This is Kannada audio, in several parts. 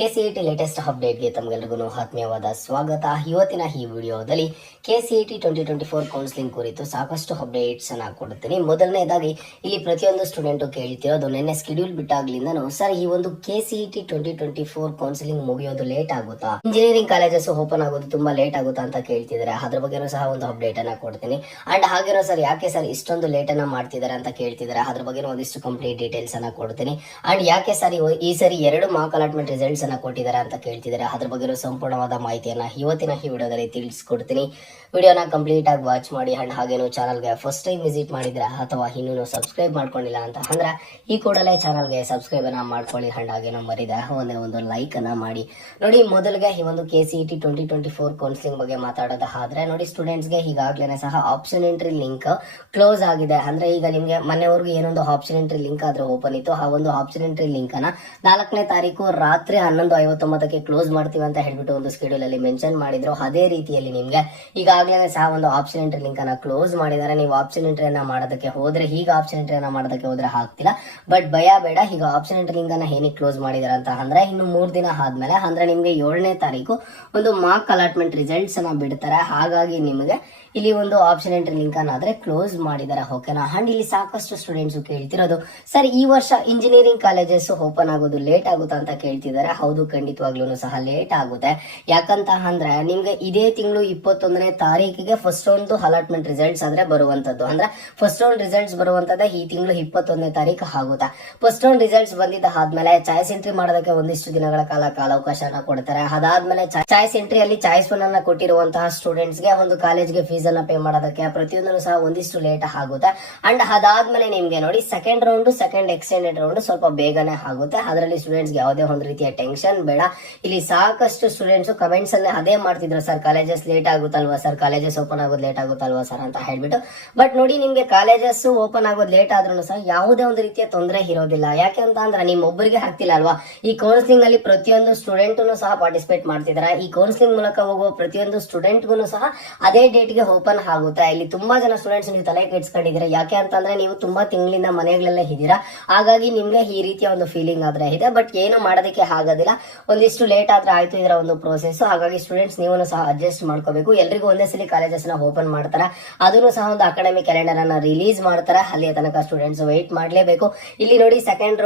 ಕೆಸಿಇಟಿ ಲೇಟೆಸ್ಟ್ ಅಪ್ಡೇಟ್ಗೆ ತಮಗೆಲ್ಲರಿಗೂ ಆತ್ಮೀಯವಾದ ಸ್ವಾಗತ. ಇವತ್ತಿನ ಈ ವಿಡಿಯೋದಲ್ಲಿ ಕೆಸಿಇಟಿ 2024 ಕೌನ್ಸಿಲಿಂಗ್ ಕುರಿತು ಸಾಕಷ್ಟು ಅಪ್ಡೇಟ್ಸ್ ಅನ್ನ ಕೊಡುತ್ತೀನಿ. ಮೊದಲನೇದಾಗಿ ಇಲ್ಲಿ ಪ್ರತಿಯೊಂದು ಸ್ಟೂಡೆಂಟ್ ಕೇಳ್ತಿರೋದು, ನಿನ್ನೆ ಸ್ಕೆಡ್ಯೂಲ್ ಬಿಟ್ಟಾಗ್ಲಿಂದನೂ ಸರ್ ಈ ಒಂದು ಕೆಸಿಇಟಿ 2024 ಕೌನ್ಸಿಲಿಂಗ್ ಮುಗಿಯೋದು ಲೇಟ್ ಆಗುತ್ತಾ, ಇಂಜಿನಿಯರಿಂಗ್ ಕಾಲೇಜಸ್ ಓಪನ್ ಆಗೋದು ತುಂಬಾ ಲೇಟ್ ಆಗುತ್ತಾ ಅಂತ ಕೇಳ್ತಿದ್ದಾರೆ. ಅದ್ರ ಬಗ್ಗೆನೂ ಸಹ ಒಂದು ಅಪ್ಡೇಟ್ ಅನ್ನ ಕೊಡ್ತೀನಿ. ಅಂಡ್ ಹಾಗೇನೋ ಸರ್ ಯಾಕೆ ಸರ್ ಇಷ್ಟೊಂದು ಲೇಟ್ ಅನ್ನ ಮಾಡ್ತಿದ್ದಾರೆ ಅಂತ ಕೇಳ್ತಿದ್ದಾರೆ. ಅದ್ರ ಬಗ್ಗೆ ಒಂದಿಷ್ಟು ಕಂಪ್ಲೀಟ್ ಡೀಟೇಲ್ಸ್ ಅನ್ನ ಕೊಡ್ತೀನಿ. ಅಂಡ್ ಯಾಕೆ ಸರ್ ಈ ಸರಿ 2 ಮಾರ್ಕ್ ಅಲಾಟ್ಮೆಂಟ್ ರಿಸಲ್ಟ್ಸ್ ಅನ್ನ ಕೊಟ್ಟಿದ್ದಾರೆ ಅಂತ ಕೇಳ್ತಿದ್ದಾರೆ. ಅದ್ರ ಬಗ್ಗೆ ಸಂಪೂರ್ಣವಾದ ಮಾಹಿತಿಯನ್ನ ಇವತ್ತಿನ ಈ ವಿಡಿಯೋದಲ್ಲಿ ತಿಳಿಸ್ಕೊಡ್ತೀನಿ. ವಿಡಿಯೋನ ಕಂಪ್ಲೀಟ್ ಆಗಿ ವಾಚ್ ಮಾಡಿ. ಅಂಡ್ ಹಾಗೇನು ಚಾನಲ್ಗೆ ಫಸ್ಟ್ ಟೈಮ್ ವಿಸಿಟ್ ಮಾಡಿದ್ರೆ ಅಥವಾ ಇನ್ನೂ ಸಬ್ಸ್ಕ್ರೈಬ್ ಮಾಡ್ಕೊಂಡಿಲ್ಲ ಅಂತ ಅಂದ್ರೆ ಈ ಕೂಡಲೇ ಚಾನಲ್ಗೆ ಸಬ್ಸ್ಕ್ರೈಬ್ ಅನ್ನ ಮಾಡ್ಕೊಳ್ಳಿ. ಅಂಡ್ ಹಾಗೇನೋ ಮರಿದೆ ಒಂದು ಲೈಕ್ ಅನ್ನ ಮಾಡಿ. ನೋಡಿ, ಮೊದಲಿಗೆ ಈ ಒಂದು ಕೆಸಿಇಟಿ 2024 ಕೌನ್ಸಿಲಿಂಗ್ ಬಗ್ಗೆ ಮಾತಾಡೋದಾದ್ರೆ ನೋಡಿ, ಸ್ಟೂಡೆಂಟ್ಸ್ಗೆ ಈಗಾಗಲೇ ಸಹ ಆಪ್ಷನ್ ಎಂಟ್ರಿ ಲಿಂಕ್ ಕ್ಲೋಸ್ ಆಗಿದೆ. ಅಂದ್ರೆ ಈಗ ನಿಮ್ಗೆ ಮೊನ್ನೆವರೆಗೂ ಏನೊಂದು ಆಪ್ಷನ್ ಎಂಟ್ರಿ ಲಿಂಕ್ ಆದ್ರೆ ಓಪನ್ ಇತ್ತು, ಆ ಒಂದು ಆಪ್ಷನ್ ಎಂಟ್ರಿ ಲಿಂಕ್ ಅನ್ನ 4ನೇ ತಾರೀಕು ರಾತ್ರಿ 11:59ಕ್ಕೆ ಕ್ಲೋಸ್ ಮಾಡ್ತೀವಿ ಅಂತ ಹೇಳ್ಬಿಟ್ಟು ಒಂದು ಸ್ಕೆಡ್ಯೂಲ್ ಅಲ್ಲಿ ಮೆನ್ಷನ್ ಮಾಡಿದ್ರು. ಅದೇ ರೀತಿಯಲ್ಲಿ ನಿಮ್ಗೆ ಈಗಾಗಲೇ ಸಹ ಒಂದು ಆಪ್ಷನ್ ಎಂಟ್ರಿ ಲಿಂಕ್ ಅನ್ನ ಕ್ಲೋಸ್ ಮಾಡಿದ್ದಾರೆ. ನೀವು ಆಪ್ಷನ್ ಎಂಟ್ರಿಯನ್ನ ಮಾಡೋದಕ್ಕೆ ಹೋದ್ರೆ, ಈಗ ಆಪ್ಷನ್ ಎಂಟ್ರಿಯನ್ನ ಮಾಡೋದಕ್ಕೆ ಹೋದ್ರೆ ಆಗ್ತಿಲ್ಲ. ಬಟ್ ಭಯ ಬೇಡ, ಈಗ ಆಪ್ಷನ್ ಎಂಟ್ರಿ ಲಿಂಕ್ ಅನ್ನ ಏನಕ್ಕೆ ಕ್ಲೋಸ್ ಮಾಡಿದಾರೆ ಅಂತ ಅಂದ್ರೆ ಇನ್ನು 3 ದಿನ ಆದ್ಮೇಲೆ ಅಂದ್ರೆ ನಿಮ್ಗೆ 7ನೇ ತಾರೀಕು ಒಂದು ಮಾರ್ಕ್ ಅಲಾಟ್ಮೆಂಟ್ ರಿಸಲ್ಟ್ಸ್ ಅನ್ನ ಬಿಡ್ತಾರೆ. ಹಾಗಾಗಿ ನಿಮಗೆ ಇಲ್ಲಿ ಒಂದು ಆಪ್ಷನ್ ಎಂಟ್ರಿ ಲಿಂಕ್ ಅನ್ನ ಆದ್ರೆ ಕ್ಲೋಸ್ ಮಾಡಿದ್ದಾರೆ. ಓಕೆನಾ? ಅಂಡ್ ಇಲ್ಲಿ ಸಾಕಷ್ಟು ಸ್ಟೂಡೆಂಟ್ಸ್ ಕೇಳ್ತಿರೋದು, ಸರ್ ಈ ವರ್ಷ ಇಂಜಿನಿಯರಿಂಗ್ ಕಾಲೇಜಸ್ ಓಪನ್ ಆಗೋದು ಲೇಟ್ ಆಗುತ್ತಾ ಅಂತ ಕೇಳ್ತಿದ್ದಾರೆ. ಹೌದು, ಖಂಡಿತವಾಗ್ಲೂ ಸಹ ಲೇಟ್ ಆಗುತ್ತೆ. ಯಾಕಂತ ಅಂದ್ರೆ ನಿಮ್ಗೆ ಇದೇ ತಿಂಗಳು 21ನೇ ತಾರೀಕಿಗೆ ಫಸ್ಟ್ ರೌಂಡ್ ಅಲಾಟ್ಮೆಂಟ್ ರಿಸಲ್ಟ್ಸ್ ಆದ್ರೆ ಬರುವಂತದ್ದು. ಅಂದ್ರೆ ಫಸ್ಟ್ ರೌಂಡ್ ರಿಸಲ್ಟ್ಸ್ ಬರುವಂತದ್ದು ಈ ತಿಂಗಳು 21ನೇ ತಾರೀಕು ಆಗುತ್ತೆ. ಫಸ್ಟ್ ರೌಂಡ್ ರಿಸಲ್ಟ್ಸ್ ಬಂದಿದ್ದ ಆದ್ಮೇಲೆ ಚಾಯ್ಸ್ ಎಂಟ್ರಿ ಮಾಡೋದಕ್ಕೆ ಒಂದಿಷ್ಟು ದಿನಗಳ ಕಾಲಾವಕಾಶನ ಕೊಡ್ತಾರೆ. ಅದಾದ್ಮೇಲೆ ಚಾಯ್ಸ್ ಎಂಟ್ರಿಯಲ್ಲಿ ಚಾಯ್ಸ್ 1 ಅನ್ನ ಕೊಟ್ಟಿರುವಂತಹ ಸ್ಟೂಡೆಂಟ್ಸ್ಗೆ ಒಂದು ಕಾಲೇಜ್ಗೆ ಫೀಸ್ ಅನ್ನ ಪೇ ಮಾಡೋದಕ್ಕೆ ಪ್ರತಿಯೊಂದನ್ನು ಸಹ ಒಂದಿಷ್ಟು ಲೇಟ್ ಆಗುತ್ತೆ. ಅಂಡ್ ಅದಾದ್ಮೇಲೆ ನಿಮ್ಗೆ ನೋಡಿ ಸೆಕೆಂಡ್ ಎಕ್ಸ್ಟೆಂಡೆಡ್ ರೌಂಡ್ ಸ್ವಲ್ಪ ಬೇಗನೆ ಆಗುತ್ತೆ. ಅದರಲ್ಲಿ ಸ್ಟೂಡೆಂಟ್ಸ್ ಯಾವುದೇ ಒಂದು ರೀತಿಯ ಟೆನ್ಷನ್ ಬೇಡ. ಇಲ್ಲಿ ಸಾಕಷ್ಟು ಸ್ಟೂಡೆಂಟ್ಸ್ ಕಮೆಂಟ್ಸ್ ಅಲ್ಲೇ ಅದೇ ಮಾಡ್ತಿದ್ರು, ಸರ್ ಕಾಲೇಜಸ್ ಲೇಟ್ ಆಗುತ್ತಲ್ವಾ ಸರ್, ಕಾಲೇಜಸ್ ಓಪನ್ ಆಗೋದು ಲೇಟ್ ಆಗುತ್ತಲ್ವಾ ಸರ್ ಅಂತ ಹೇಳ್ಬಿಟ್ಟು. ಬಟ್ ನೋಡಿ, ನಿಮ್ಗೆ ಕಾಲೇಜಸ್ ಓಪನ್ ಆಗೋದು ಲೇಟ್ ಆದ್ರೂ ಸಹ ಯಾವುದೇ ಒಂದು ರೀತಿಯ ತೊಂದರೆ ಇರೋದಿಲ್ಲ. ಯಾಕೆ ಅಂತ ಅಂದ್ರೆ ನಿಮ್ ಒಬ್ಬರಿಗೆ ಆಗ್ತಿಲ್ಲ ಅಲ್ವಾ, ಈ ಕೌನ್ಸಿಲಿಂಗ್ ಅಲ್ಲಿ ಪ್ರತಿಯೊಂದು ಸ್ಟೂಡೆಂಟ್ ಸಹ ಪಾರ್ಟಿಸಿಪೇಟ್ ಮಾಡ್ತಿದ್ದಾರೆ. ಈ ಕೌನ್ಸಿಲಿಂಗ್ ಮೂಲಕ ಹೋಗುವ ಪ್ರತಿಯೊಂದು ಸ್ಟೂಡೆಂಟ್ ಗೂ ಸಹ ಅದೇ ಡೇಟ್ ಗೆ ಓಪನ್ ಆಗುತ್ತೆ. ಇಲ್ಲಿ ತುಂಬಾ ಜನ ಸ್ಟೂಡೆಂಟ್ಸ್ ನೀವು ತಲೆ ಕೆಡ್ಸ್ಕೊಂಡಿದ್ದೀರಾ. ಯಾಕೆ ಅಂತಂದ್ರೆ ನೀವು ತುಂಬಾ ತಿಂಗಳಿಂದ ಮನೆಗಳಲ್ಲೇ ಇದ್ದೀರಾ, ಹಾಗಾಗಿ ನಿಮ್ಗೆ ಈ ರೀತಿಯ ಒಂದು ಫೀಲಿಂಗ್ ಆದ್ರೆ ಇದೆ. ಬಟ್ ಏನು ಮಾಡೋದಕ್ಕೆ ಆಗೋದಿಲ್ಲ, ಒಂದಿಷ್ಟು ಲೇಟ್ ಆದ್ರೆ ಆಯ್ತು ಇದರ ಒಂದು ಪ್ರೋಸೆಸ್. ಹಾಗಾಗಿ ಸ್ಟೂಡೆಂಟ್ಸ್ ನೀವು ಸಹ ಅಡ್ಜಸ್ಟ್ ಮಾಡ್ಕೋಬೇಕು. ಎಲ್ರಿಗೂ ಒಂದೇ ಸಲ ಕಾಲೇಜಸ್ ನ ಓಪನ್ ಮಾಡ್ತಾರೆ, ಅದನ್ನು ಸಹ ಒಂದು ಅಕಾಡೆಮಿಕ್ ಕ್ಯಾಲೆಂಡರ್ ಅನ್ನ ರಿಲೀಸ್ ಮಾಡ್ತಾರೆ. ಅಲ್ಲಿಯ ತನಕ ಸ್ಟೂಡೆಂಟ್ಸ್ ವೇಟ್ ಮಾಡ್ಲೇಬೇಕು. ಇಲ್ಲಿ ನೋಡಿ, ಸೆಕೆಂಡ್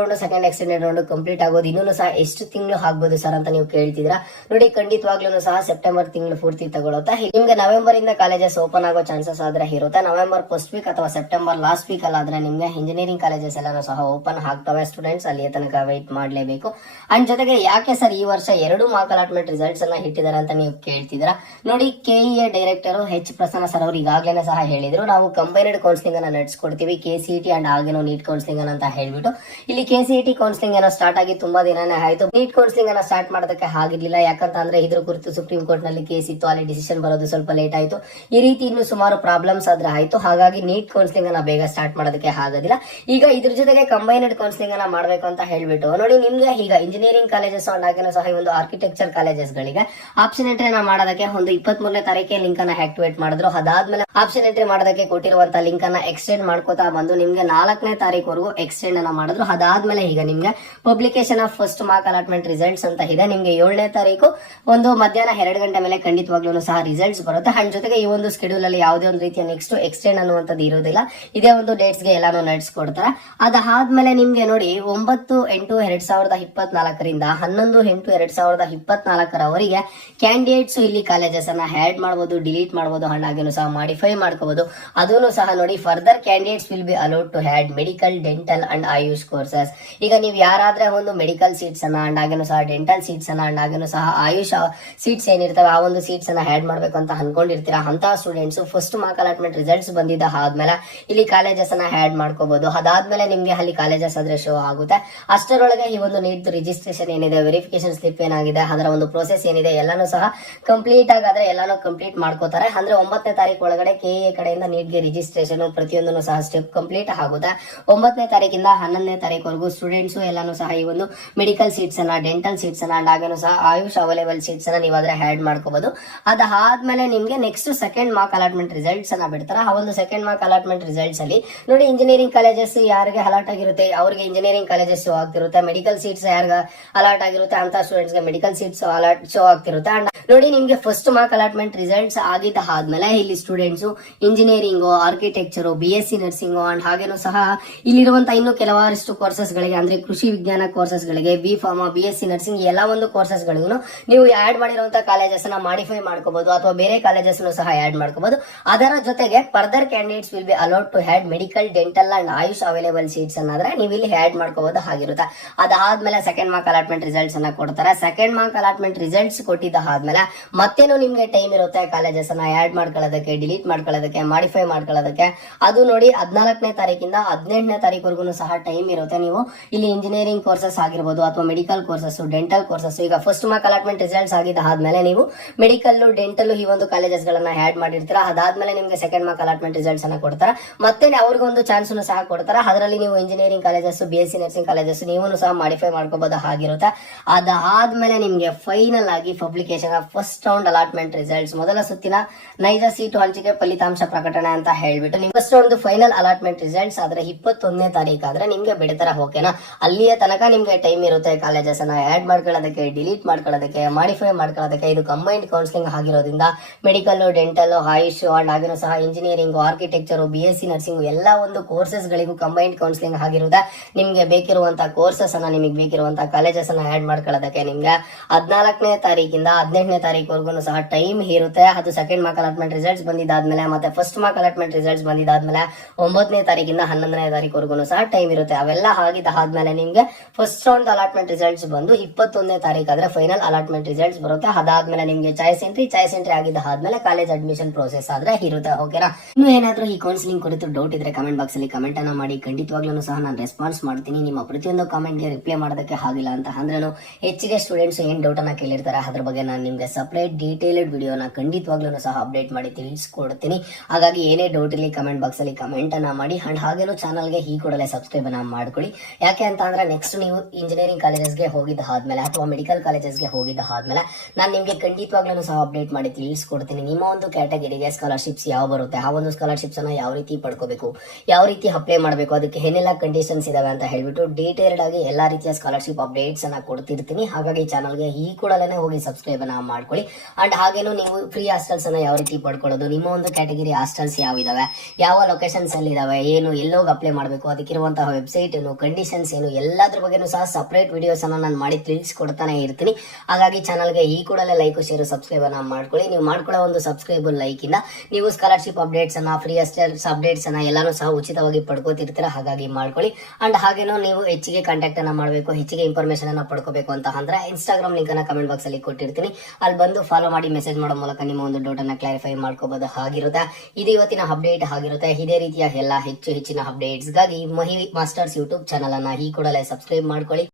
ಎಕ್ಸ್ಟೆಂಡೆಡ್ ರೌಂಡ್ ಕಂಪ್ಲೀಟ್ ಆಗೋದು ಇನ್ನೂ ಸಹ ಎಷ್ಟು ತಿಂಗಳು ಆಗ್ಬೋದು ಸರ್ ಅಂತ ನೀವು ಕೇಳ್ತಿದ್ರ. ನೋಡಿ, ಖಂಡಿತವಾಗ್ಲೂ ಸಹ ಸೆಪ್ಟೆಂಬರ್ ತಿಂಗಳು ಪೂರ್ತಿ ತಗೊಳುತ್ತೆ. ನಿಮ್ಗೆ ನವೆಂಬರ್ ಇಂದ ಕಾಲೇಜಸ್ ಓಪನ್ ಆಗೋ ಚಾನ್ಸಸ್ ಆದ್ರೆ ಇರುತ್ತೆ. ನವೆಂಬರ್ ಫಸ್ಟ್ ವೀಕ್ ಅಥವಾ ಸೆಪ್ಟೆಂಬರ್ ಲಾಸ್ಟ್ ವೀಕ್ ಅಲ್ಲಾದ್ರೆ ನಿಮ್ಗೆ ಇಂಜಿನಿಯರಿಂಗ್ ಕಾಲೇಜಸ್ ಎಲ್ಲಾನು ಸಹ ಓಪನ್ ಆಗ್ತವೆ. ಸ್ಟೂಡೆಂಟ್ಸ್ ಅಲ್ಲಿಯ ತನಕ ವೇಟ್ ಮಾಡ್ಲೇಬೇಕು. ಅಂಡ್ ಜೊತೆಗೆ ಯಾಕೆ ಸರ್ ಈ ವರ್ಷ 2 ಮಾರ್ಕ್ ಅಲಾಟ್ಮೆಂಟ್ ರಿಸಲ್ಟ್ಸ್ ಅನ್ನ ಇಟ್ಟಿದ್ದಾರೆ ಅಂತ ನೀವು ಕೇಳ್ತಿದ್ರ. ನೋಡಿ, KEA director H Prasanna sir ಅವರು ಈಗಾಗಲೇ ಸಹ ಹೇಳಿದ್ರು, ನಾವು ಕಂಬೈನ್ಡ್ ಕೌನ್ಸಿಲಿಂಗ್ ಅನ್ನ ನಡೆಸ್ಕೊಡ್ತೀವಿ, ಕೆಸಿಇಟಿ ಅಂಡ್ ಹಾಗೇನೋ ನೀಟ್ ಕೌನ್ಸಿಲಿಂಗ್ ಅಂತ ಹೇಳ್ಬಿಟ್ಟು. ಇಲ್ಲಿ ಕೆಸಿಇಟಿ ಕೌನ್ಸಿಲಿಂಗ್ ಏನೋ ಸ್ಟಾರ್ಟ್ ಆಗಿ ತುಂಬಾ ದಿನನೇ ಆಯ್ತು. ನೀಟ್ ಕೌನ್ಸಿಲಿಂಗ್ ಅನ್ನ ಸ್ಟಾರ್ಟ್ ಮಾಡೋದಕ್ಕೆ ಆಗಿರ್ಲಿಲ್ಲ. ಯಾಕಂತ ಅಂದ್ರೆ ಇದ್ರ ಕುರಿತು ಸುಪ್ರೀಂ ಕೋರ್ಟ್ ನಲ್ಲಿ ಕೇಸ್ ಇತ್ತು, ಅಲ್ಲಿ ಡಿಸಿಷನ್ ಬರೋದು ಸ್ವಲ್ಪ ಲೇಟ್ ಆಯ್ತು. ಈ ರೀತಿ ಇನ್ನು ಸುಮಾರು ಪ್ರಾಬ್ಲಮ್ಸ್ ಆದ್ರೆ ಆಯ್ತು. ಹಾಗಾಗಿ ನೀಟ್ ಕೌನ್ಸಿಲಿಂಗ್ ಅನ್ನ ಬೇಗ ಸ್ಟಾರ್ಟ್ ಮಾಡೋದಕ್ಕೆ ಆಗೋದಿಲ್ಲ. ಈಗ ಇದ್ರ ಜೊತೆಗೆ ಕಂಬೈನ್ಡ್ ಕೌನ್ಸಿಲಿಂಗ್ ಅನ್ನ ಮಾಡಬೇಕು ಅಂತ ಹೇಳ್ಬಿಟ್ಟು ನೋಡಿ, ನಿಮ್ಗೆ ಈಗ ಇಂಜಿನಿಯರಿಂಗ್ ಕಾಲೇಜಸ್ ಅಂಡ್ ಹಾಗೇನೋ ಸಹ ಒಂದು ಆರ್ಕಿಟೆಕ್ಚರ್ ಕಾಲೇಜಸ್ ಗಳಿಗೆ ಆಪ್ಷನ್ ಎಂಟ್ರಿ ಮಾಡೋದಕ್ಕೆ ಒಂದು 23ನೇ ತಾರೀಕಿಗೆ ಲಿಂಕ್ ಅನ್ನ ಆಕ್ಟಿವೇಟ್ ಮಾಡಿದ್ರು. ಅದಾದ್ಮೇಲೆ ಆಪ್ಷನ್ ಎಂಟ್ರಿ ಮಾಡೋದಕ್ಕೆ ಕೊಟ್ಟಿರುವಂತಹ ಲಿಂಕ್ ಅನ್ನ ಎಕ್ಸ್ಟೆಂಡ್ ಮಾಡ್ಕೋತಾ ಬಂದು ನಿಮ್ಗೆ 4ನೇ ತಾರೀಕುವರೆಗೂ ಎಕ್ಸ್ಟೆಂಡ್ ಅನ್ನ ಮಾಡಿದ್ರು. ಅದಾದ್ಮೇಲೆ ಈಗ ನಿಮ್ಗೆ publication of first mark allotment results ಅಂತ ಇದೆ. ನಿಮ್ಗೆ 7ನೇ ತಾರೀಕು ಒಂದು ಮಧ್ಯಾಹ್ನ 2 ಗಂಟೆ ಮೇಲೆ ಖಂಡಿತವಾಗ್ಲೂ ಸಹ ರಿಸಲ್ಟ್ಸ್ ಬರುತ್ತೆ. ಅಂಡ್ ಜೊತೆಗೆ ಈ ಒಂದು ಸ್ಕೆಡ್ಯೂಲ್ ಅಲ್ಲಿ ಯಾವುದೇ ಒಂದು ರೀತಿಯ ನೆಕ್ಸ್ಟ್ ಎಕ್ಸ್ಟೆಂಡ್ ಅನ್ನುವಂಥದ್ದು ಇರೋದಿಲ್ಲ. ಇದೇ ಒಂದು ಡೇಟ್ಸ್ ಗೆ ಎಲ್ಲಾನು ನಡೆಸ್ಕೊಡ್ತಾರೆ. ಅದಾದ್ಮೇಲೆ ನಿಮ್ಗೆ ನೋಡಿ 9/8/2024ರಿಂದ 11/8/2024ರವರೆಗೆ ಕ್ಯಾಂಡಿಡೇಟ್ಸ್ ಇಲ್ಲಿ ಕಾಲೇಜಸ್ ಅನ್ನ ಆಡ್ ಮಾಡಬಹುದು, ಡಿಲೀಟ್ ಮಾಡಬಹುದು, ಹಾಗೇನು ಸಹ ಮಾಡಿಫೈ ಮಾಡ್ಕೋಬಹುದು. ಅದನ್ನು ಸಹ ನೋಡಿ, further candidates will be allowed to add medical, dental and AYUSH courses. ಈಗ ನೀವು ಯಾರಾದ್ರೆ ಒಂದು ಮೆಡಿಕಲ್ ಸೀಟ್ಸ್ ಅನ್ನ ಅಂಡ್ ಹಾಗೇನು ಸಹ ಡೆಂಟಲ್ ಸೀಟ್ಸ್ ಅನ್ನ ಅಂಡ್ ಹಾಗೇನು ಸಹ ಆಯುಷ್ ಸೀಟ್ಸ್ ಏನಿರ್ತವೆ ಆ ಒಂದು ಸೀಟ್ಸ್ ಅನ್ನ ಆಡ್ ಮಾಡ್ಬೇಕು ಅಂತ ಅನ್ಕೊಂಡಿರ್ತೀರಾ, ಅಂತ students first mark allotment results ಬಂದಿದ್ದ ಆದ್ಮೇಲೆ ಇಲ್ಲಿ ಕಾಲೇಜಸ್ ಅನ್ನ ಆಡ್ ಮಾಡ್ಕೋಬಹುದು. ಅದಾದ್ಮೇಲೆ ನಿಮ್ಗೆ ಅಲ್ಲಿ ಕಾಲೇಜಸ್ ಆದ್ರೆ ಶೋ ಆಗುತ್ತೆ. ಅಷ್ಟರೊಳಗೆ ಈ ಒಂದು ನೀಟ್ ರಿಜಿಸ್ಟ್ರೇಷನ್ ಏನಿದೆ, ವೆರಿಫಿಕೇಶನ್ ಸ್ಲಿಪ್ ಏನಾಗಿದೆ, ಅದರ ಒಂದು ಪ್ರೋಸೆಸ್ ಏನಿದೆ ಎಲ್ಲಾನು ಸಹ ಕಂಪ್ಲೀಟ್ ಆಗಾದ್ರೆ ಎಲ್ಲಾನು ಕಂಪ್ಲೀಟ್ ಮಾಡ್ಕೋತಾರೆ. ಅಂದ್ರೆ 9ನೇ ತಾರೀಕು ಒಳಗಡೆ ಕೆಎ ಕಡೆಯಿಂದ ನೀಟ್ಗೆ ರಿಜಿಸ್ಟ್ರೇಷನ್ ಪ್ರತಿಯೊಂದನ್ನು ಸಹ ಸ್ಟೆಪ್ ಕಂಪ್ಲೀಟ್ ಆಗುತ್ತೆ. 9ನೇ ತಾರೀಕಿಂದ 11ನೇ ತಾರೀಕುವರೆಗೂ ಸ್ಟೂಡೆಂಟ್ಸ್ ಎಲ್ಲಾನು ಸಹ ಈ ಒಂದು ಮೆಡಿಕಲ್ ಸೀಟ್ಸ್ ಅನ್ನ, ಡೆಂಟಲ್ ಸೀಟ್ಸ್ ಅನ್ನ ಹಾಗೇನು ಸಹ ಆಯುಷ್ ಅವೈಲೇಬಲ್ ಸೀಟ್ಸ್ ಅನ್ನ ನೀವಾದ್ರೆ ಆಡ್ ಮಾಡ್ಕೋಬಹುದು. ಅದಾದ್ಮೇಲೆ ನಿಮ್ಗೆ next second mark allotment results ಅನ್ನ ಬಿಡ್ತಾರೆ. ಆ ಒಂದು ಸೆಕೆಂಡ್ ಮಾರ್ಕ್ ಅಲಾಟ್ಮೆಂಟ್ ರಿಸಲ್ಟ್ಸ್ ಅಲ್ಲಿ ನೋಡಿ ಇಂಜಿನಿಯರಿಂಗ್ ಕಾಲೇಜಸ್ ಯಾರಿಗೆ ಅಲಾಟ್ ಆಗಿರುತ್ತೆ ಅವ್ರಿಗೆ ಇಂಜಿನಿಯರಿಂಗ್ ಕಾಲೇಜಸ್ ಶೋ ಆಗ್ತಿರುತ್ತೆ. ಮೆಡಿಕಲ್ ಸೀಟ್ಸ್ ಯಾರಿಗೆ ಅಲಾಟ್ ಆಗಿರುತ್ತೆ ಅಂತ ಸ್ಟೂಡೆಂಟ್ಸ್ ಗೆ ಮೆಡಿಕಲ್ ಸೀಟ್ಸ್ ಅಲಾಟ್ ಶೋ ಆಗ್ತಿರುತ್ತೆ. ಅಂಡ್ ನೋಡಿ ನಿಮ್ಗೆ ಫಸ್ಟ್ ಮಾರ್ಕ್ ಅಲಾಟ್ಮೆಂಟ್ ರಿಸಲ್ಟ್ಸ್ ಆಗಿದ್ದ ಆದ್ಮೇಲೆ ಇಲ್ಲಿ students engineering, architecture, BSc nursing and ಹಾಗೇನು ಸಹ ಇಲ್ಲಿರುವಂತಹ ಇನ್ನು ಕೆಲವಾರಷ್ಟು ಕೋರ್ಸಸ್ ಗಳಿಗೆ ಅಂದ್ರೆ ಕೃಷಿ ವಿಜ್ಞಾನ ಕೋರ್ಸಸ್ ಗಳಿಗೆ B.Pharm, BSc ನರ್ಸಿಂಗ್ ಎಲ್ಲ ಒಂದು ಕೋರ್ಸಸ್ ಗಳಿಗೂ ನೀವು ಆಡ್ ಮಾಡಿರುವಂತಹ ಕಾಲೇಜಸ್ ನ ಮಾಡಿಫೈ ಮಾಡ್ಕೋಬಹುದು ಅಥವಾ ಬೇರೆ ಕಾಲೇಜಸ್ ಸಹ ಆಡ್ ಮಾಡ್ಕೋಬಹುದು. ಅದರ ಜೊತೆಗೆ further candidates will be allowed to had medical, dental and AYUSH available seats ಅನ್ನೋದ್ರೆ ನೀವು ಇಲ್ಲಿ ಆಡ್ ಮಾಡ್ಕೋಬಹುದು ಆಗಿರುತ್ತೆ. ಅದಾದ್ಮೇಲೆ ಸೆಕೆಂಡ್ ಮಾರ್ಕ್ ಅಲಾಟ್ಮೆಂಟ್ ರಿಸಲ್ಟ್ಸ್ ಅನ್ನ ಕೊಡ್ತಾರೆ. ಸೆಕೆಂಡ್ ಮಾರ್ಕ್ ಅಲಾಟ್ಮೆಂಟ್ ರಿಸಲ್ಟ್ಸ್ ಕೊಟ್ಟಿದ್ದ ಆದ್ಮೇಲೆ ಮತ್ತೇನು ನಿಮ್ಗೆ ಟೈಮ್ ಇರುತ್ತೆ ಕಾಲೇಜಸ್ ಅನ್ನ ಆಡ್ ಮಾಡ್ಕೊಳ್ಳೋದಕ್ಕೆ, ಡಿಲೀಟ್ ಮಾಡ್ಕೊಳ್ಳೋದಕ್ಕೆ, ಮಾಡಿಫೈ ಮಾಡ್ಕೊಳ್ಳೋದಕ್ಕೆ. ಅದು ನೋಡಿ 14ನೇ ತಾರೀಕಿಂದ 18ನೇ ತಾರೀಕುವರೆಗೂ ಸಹ ಟೈಮ್ ಇರುತ್ತೆ. ನೀವು ಇಲ್ಲಿ ಇಂಜಿನಿಯರಿಂಗ್ ಕೋರ್ಸಸ್ ಆಗಿರ್ಬೋದು ಅಥವಾ ಮೆಡಿಕಲ್ ಕೋರ್ಸಸ್, ಡೆಂಟಲ್ ಕೋರ್ಸಸ್, ಈಗ ಫಸ್ಟ್ ಮಾರ್ಕ್ ಅಲಾಟ್ಮೆಂಟ್ ರಿಸಲ್ಟ್ಸ್ ಆಗಿದ್ದ ಆದ್ಮೇಲೆ ನೀವು ಮೆಡಿಕಲ್, ಡೆಂಟಲ್ ಈ ಒಂದು ಕಾಲೇಜಸ್ ಗಳನ್ನ ಆಡ್ ಮಾಡಿರ್ತೀರಾ. ಅದಾದ್ಮೇಲೆ ನಿಮ್ಗೆ ಸೆಕೆಂಡ್ ಮಾರ್ಕ್ ಅಲಾಟ್ಮೆಂಟ್ ರಿಸಲ್ಟ್ಸ್ ಅನ್ನ ಕೊಡ್ತಾರೆ. ಮತ್ತೆ ಅವ್ರಿಗೆ ಒಂದು ಚಾನ್ಸ್ ಸಹ ಕೊಡ್ತಾರೆ. ಅದರಲ್ಲಿ ನೀವು engineering colleges, BSc nursing colleges ನೀವು ಸಹ ಮಾಡಿಫೈ ಮಾಡ್ಕೋಬಹುದು ಆಗಿರುತ್ತೆ. ಅದಾದ್ಮೇಲೆ ನಿಮ್ಗೆ ಫೈನಲ್ ಆಗಿ publication of first round allotment results, ಮೊದಲ ಸುತ್ತಿನ ನೈಜ ಸೀಟು ಹಂಚಿಕೆ ಫಲಿತಾಂಶ ಪ್ರಕಟಣೆ ಅಂತ ಹೇಳ್ಬಿಟ್ಟು ನೀವು first round final allotment results ಆದ್ರೆ 21ನೇ ತಾರೀಕು ಆದ್ರೆ ನಿಮ್ಗೆ ಬಿಡ್ತಾರ. ಓಕೆನಾ, ಅಲ್ಲಿಯ ತನಕ ನಿಮ್ಗೆ ಟೈಮ್ ಇರುತ್ತೆ ಕಾಲೇಜಸ್ ಅನ್ನ ಆಡ್ ಮಾಡ್ಕೊಳ್ಳೋದಕ್ಕೆ, ಡಿಲೀಟ್ ಮಾಡ್ಕೊಳ್ಳೋದಕ್ಕೆ, ಮಾಡಿಫೈ ಮಾಡ್ಕೊಳ್ಳೋದಕ್ಕೆ. ಇದು ಕಂಬೈನ್ಡ್ ಕೌನ್ಸಿಲಿಂಗ್ ಆಗಿರೋದ್ರಿಂದ ಮೆಡಿಕಲ್, ಡೆಂಟಲ್, ಆಯುಷ್ ಅಂಡ್ ಹಾಗೇನೂ ಸಹ ಇಂಜಿನಿಯರಿಂಗ್, ಆರ್ಕಿಟೆಕ್ಚರ್, BSc ನರ್ಸಿಂಗ್ ಎಲ್ಲ ಒಂದು ಕೋರ್ಸಸ್ ಗಳಿಗೂ ಕಂಬೈನ್ಡ್ ಕೌನ್ಸಿಲಿಂಗ್ ಆಗಿರುತ್ತೆ. ನಿಮ್ಗೆ ಬೇಕಿರುವಂತಹ ಕೋರ್ಸಸ್ ಅನ್ನ, ನಿಮಗೆ ಬೇಕಿರುವಂತಹ ಕಾಲೇಜಸ್ ಅನ್ನ ಆಡ್ ಮಾಡ್ಕೊಳ್ಳೋದಕ್ಕೆ ನಿಮ್ಗೆ 14ನೇ ತಾರೀಕಿಂದ 18ನೇ ತಾರೀಕುವರೆಗೂ ಸಹ ಟೈಮ್ ಇರುತ್ತೆ. ಅದು ಸೆಕೆಂಡ್ ಮಾರ್ಕ್ ಅಲಾಟ್ಮೆಂಟ್ ರಿಸಲ್ಟ್ಸ್ ಬಂದಿದ್ದಾದ್ಮೇಲೆ ಮತ್ತೆ ಫಸ್ಟ್ ಮಾರ್ಕ್ ಅಲಾಟ್ಮೆಂಟ್ ರಿಸಲ್ಟ್ಸ್ ಬಂದಿದ್ದಾದ್ಮೇಲೆ 9ನೇ ತಾರೀಕಿಂದ 11ನೇ ತಾರೀಕುವರೆಗೂ ಸಹ ಟೈಮ್ ಇರುತ್ತೆ. ಅವೆಲ್ಲ ಆಗಿದ್ದಾದ್ಮೇಲೆ ನಿಮ್ಗೆ ಫಸ್ಟ್ ರೌಂಡ್ ಅಲಾಟ್ಮೆಂಟ್ ರಿಸಲ್ಟ್ಸ್ ಬಂದು 21ನೇ ತಾರೀಕು ಆದ್ರೆ ಫೈನಲ್ ಅಲಾಟ್ಮೆಂಟ್ ರಿಸಲ್ಟ್ಸ್ ಬರುತ್ತೆ. ಅದಾದ್ಮೇಲೆ ನಿಮ್ಗೆ ಚಾಯ್ಸ್ ಎಂಟ್ರಿ ಆಗಿದ್ದ ಆದ್ಮೇಲೆ ಕಾಲೇಜ್ ಅಡ್ಮಿಷನ್ ಪ್ರೋಸೆಸ್ ಆದ್ರೆ ಇರುತ್ತೆ. ಓಕೆನಾ, ಇನ್ನು ಏನಾದ್ರೂ ಈ ಕೌನ್ಸಿಲಿಂಗ್ ಕುರಿತು ಡೌಟ್ ಇದ್ರೆ ಕಮೆಂಟ್ ಬಾಕ್ಸ್ ಅಲ್ಲಿ ಕಮೆಂಟ್ ಅನ್ನ ಮಾಡಿ. ಖಂಡಿತವಾಗ್ಲೂ ಸಹ ನಾನು ರೆಸ್ಪಾನ್ಸ್ ಮಾಡ್ತೀನಿ. ನಿಮ್ಮ ಪ್ರತಿಯೊಂದು ಕಾಮೆಂಟ್ ಗೆ ರಿಪ್ಲೈ ಮಾಡೋದಕ್ಕೆ ಆಗಿಲ್ಲ ಅಂತ ಅಂದ್ರೆ ಹೆಚ್ಚಿಗೆ ಸ್ಟೂಡೆಂಟ್ಸ್ ಏನ್ ಡೌಟ್ ಅನ್ನ ಕೇಳಿರ್ತಾರೆ ಅದ್ರ ಬಗ್ಗೆ ನಾನು ನಿಮ್ಗೆ ಸಪರೇಟ್ ಡೀಟೇಲ್ಡ್ ವಿಡಿಯೋನ ಖಂಡಿತವಾಗ್ಲೂ ಸಹ ಅಪ್ಡೇಟ್ ಮಾಡಿ ತಿಳಿಸ್ಕೊಡ್ತೀನಿ. ಹಾಗಾಗಿ ಏನೇ ಡೌಟ್ ಇರಲಿ ಕಮೆಂಟ್ ಬಾಕ್ಸ್ ಅಲ್ಲಿ ಕಮೆಂಟ್ ಅನ್ನ ಮಾಡಿ. ಅಂಡ್ ಹಾಗೇನು ಚಾನಲ್ಗೆ ಈ ಕೂಡಲೇ ಸಬ್ಸ್ಕ್ರೈಬ್ ಅನ್ನ ಮಾಡ್ಕೊಳ್ಳಿ. ಯಾಕೆ ಅಂತ ಅಂದ್ರೆ ನೆಕ್ಸ್ಟ್ ನೀವು ಇಂಜಿನಿಯರಿಂಗ್ ಕಾಲೇಜಸ್ಗೆ ಹೋಗಿದ್ದ ಆದ್ಮೇಲೆ ಅಥವಾ ಮೆಡಿಕಲ್ ಕಾಲೇಜಸ್ಗೆ ಹೋಗಿದ್ದ ಆದ್ಮೇಲೆ ನಾನು ನಿಮ್ಗೆ ಖಂಡಿತವಾಗ್ಲೂ ಸಹ ಅಪ್ಡೇಟ್ ಮಾಡಿ ತಿಳಿಸ್ಕೊಡ್ತೀನಿ. ನಿಮ್ಮ ಒಂದು ಕ್ಯಾಟಗರಿಗೆ ಸ್ಕಾಲರ್ಶಿಪ್ಸ್ ಯಾವ ಬರುತ್ತೆ, ಆ ಒಂದು ಸ್ಕಾಲರ್ಶಿಪ್ಸ್ ಅನ್ನ ಯಾವ ರೀತಿ ಪಡ್ಕೋಬೇಕು, ಯಾವ ರೀತಿ ಅಪ್ಲೈ ಮಾಡಬೇಕು, ಅದಕ್ಕೆ ಏನೆಲ್ಲ ಕಂಡೀಷನ್ಸ್ ಇದಾವೆ ಅಂತ ಹೇಳ್ಬಿಟ್ಟು ಡೀಟೇಲ್ಡ್ ಆಗಿ ಎಲ್ಲಾ ರೀತಿಯ ಸ್ಕಾಲರ್ಶಿಪ್ ಅಪ್ಡೇಟ್ಸ್ ಅನ್ನ ಕೊಡ್ತಿರ್ತೀನಿ. ಹಾಗಾಗಿ ಚಾನಲ್ಗೆ ಈ ಕೂಡಲೇ ಹೋಗಿ ಸಬ್ಸ್ಕ್ರೈಬ್ ಅನ್ನ ಮಾಡ್ಕೊಳ್ಳಿ. ಅಂಡ್ ಹಾಗೇನು ನೀವು ಫ್ರೀ ಹಾಸ್ಟೆಲ್ಸ್ ಅನ್ನ ಯಾವ ರೀತಿ ಪಡ್ಕೊಳ್ಳೋದು, ನಿಮ್ಮ ಒಂದು ಕ್ಯಾಟಗರಿ ಹಾಸ್ಟೆಲ್ಸ್ ಯಾವ ಇದಾವೆ, ಯಾವ ಲೊಕೇಶನ್ಸ್ ಅಲ್ಲಿ ಇದಾವೆ, ಏನು ಎಲ್ಲೋಗಿ ಅಪ್ಲೈ ಮಾಡಬೇಕು, ಅದಕ್ಕಿರುವಂತಹ ವೆಬ್ಸೈಟ್ ಏನು, ಕಂಡೀಷನ್ಸ್ ಏನು, ಎಲ್ಲದ್ರ ಬಗ್ಗೆನೂ ಸಹ ಸಪರೇಟ್ ವಿಡಿಯೋಸ್ ಅನ್ನ ನಾನು ಮಾಡಿ ತಿಳಿಸ್ಕೊಡ್ತಾನೆ ಇರ್ತೀನಿ. ಹಾಗಾಗಿ ಚಾನಲ್ಗೆ ಈ ಕೂಡಲೇ ಲೈಕ್, ಶೇರ್, ಸಬ್ಸ್ಕ್ರೈಬ್ ಅನ್ನ ಮಾಡ್ಕೊಳ್ಳಿ. ನೀವು ಮಾಡ್ಕೊಳ್ಳೋ ಒಂದು ಸಬ್ಸ್ಕ್ರೈಬ್ ಲೈಕ್ ಇಂದ ನೀವು ಸ್ಕಾಲರ್ಶಿಪ್ ಅಪ್ಡೇಟ್ಸ್ ಅನ್ನ, ಫ್ರೀ ಹಾಸ್ಟೆಲ್ಸ್ ಅಪ್ಡೇಟ್ಸ್ ಅನ್ನ ಎಲ್ಲಾನು ಸಹ ಉಚಿತವಾಗಿ ಪಡ್ಕೋತಿರ್ತೀರಾ. ಹಾಗಾಗಿ ಮಾಡ್ಕೊಳ್ಳಿ. ಅಂಡ್ ಹಾಗೇನೋ ನೀವು ಹೆಚ್ಚಿಗೆ ಕಾಂಟ್ಯಾಕ್ಟ್ ಅನ್ನ ಮಾಡಬೇಕು, ಹೆಚ್ಚಿಗೆ ಇನ್ಫಾರ್ಮೇಶನ್ ಅನ್ನ ಪಡ್ಕೋಬೇಕು ಅಂತ ಅಂದ್ರೆ ಇನ್ಸ್ಟಾಗ್ರಾಮ್ ಲಿಂಕ್ ಅನ್ನ ಕಮೆಂಟ್ ಬಾಕ್ಸ್ ಅಲ್ಲಿ ಕೊಟ್ಟಿರ್ತೀನಿ. ಅಲ್ಲಿ ಬಂದು ಫಾಲೋ ಮಾಡಿ ಮೆಸೇಜ್ ಮಾಡೋ ಮೂಲಕ ನಿಮ್ಮ ಒಂದು ಡೌಟ್ ಅನ್ನ ಕ್ಲಾರಿಫೈ ಮಾಡ್ಕೋಬಹುದು ಆಗಿರುತ್ತೆ. ಇದು ಇವತ್ತಿನ ಅಪ್ಡೇಟ್ ಆಗಿರುತ್ತೆ. ಇದೇ ರೀತಿಯ ಎಲ್ಲ ಹೆಚ್ಚಿನ ಅಪ್ಡೇಟ್ಸ್ ಗಾಗಿ ಮಹಿ ಮಾಸ್ಟರ್ಸ್ ಯೂಟ್ಯೂಬ್ ಚಾನಲ್ ಅನ್ನ ಈ ಕೂಡಲೇ ಸಬ್ಸ್ಕ್ರೈಬ್ ಮಾಡ್ಕೊಳ್ಳಿ.